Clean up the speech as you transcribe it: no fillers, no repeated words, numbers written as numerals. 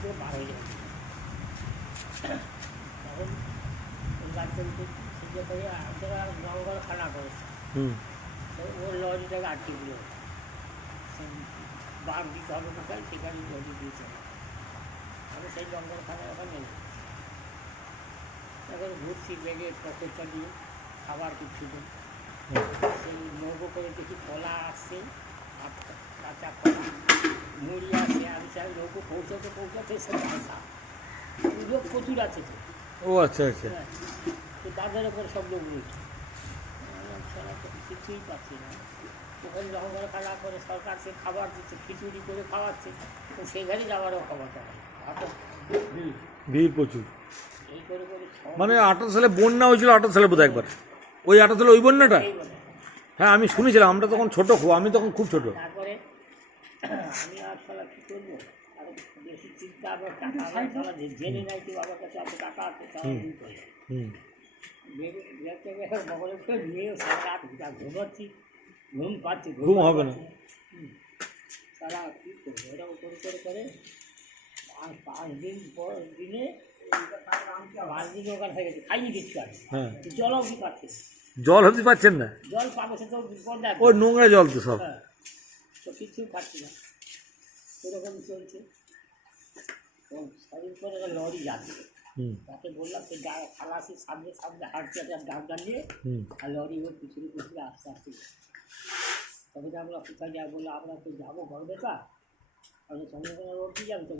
থেকে বার হয়ে যাবে। তখন ওই গাড়িতে উঠে ঠিক করে ওরা জঙ্গল খানা করেছে, ওর লরিটাকে আটকে দিল, বাঘ দিতে হবে কোথায় সেখানে লরি দিয়েছে। আমি সেই জঙ্গল খানা ওখানে নেই, এখন ঘুরছি বেগে পকেট চালিয়ে, খাবার কিছু নেই। সেই নৌকো করে দেখি কলা আসছে, কাঁচা কলা মুড়ি আসছে। আমি চাই নৌকো পৌঁছাতে সে আসা লোক প্রচুর আছে তো। ও আচ্ছা আচ্ছা। হ্যাঁ, তো তাদের ওপর সব লোক রয়েছে, ছাড়া তো কিছুই পাচ্ছি না। ওখানে জঙ্গল খানা করে সরকার সে খাবার দিচ্ছে, খিচুড়ি করে খাওয়াচ্ছে, তো সেখানে যাওয়ারও খবর চাই। ভিড় প্রচুর। এই করে করে মানে 28 সালে বন্যা হয়েছিল, 28 সালে বোধ একবার, ওই 28 সালে ওই বন্যাটা। হ্যাঁ আমি শুনেছিলাম, আমরা তখন ছোট, আমি তখন খুব ছোট। তারপরে আমি আর সালা কী করবো, আরো বেশি চিন্তা, আবার টাকা আমার সালা জেনে নাই কি বাবার কাছে এত টাকা আছে, তারা ভুল করে বগলে করে নিয়েও সারা রাত ঘুমাচ্ছি, ঘুম পাচ্ছি, ঘুম হবে না। সারা কী করবো, এরকম করে করে করে আর 5 দিন পর দিনে 5 দিন ওখানে হয়ে গেছে, খাইনি কিছু আর। হ্যাঁ, জলও কি পাচ্ছে, জল হতে পারছেন না, জল পাবো সে তো বন্ধ, ওই নোংরা জল তো সব। হ্যাঁ, তো কিছুই পাচ্ছি না, এরকম চলছে। শরীর করে লরি যাচ্ছে, তাকে বললাম সে খালাসি সামনে সামনে হাঁটছে, ডাক দাঁড়িয়ে, আর লরি ওর পিছনে পিছনে আস্তে আস্তে। তবে আমরা কোথায় যাবো, বললো আমরা তো যাবো ঘর বেকা, আমি চন্দ্রকোনা রোড দিয়ে যাবো তো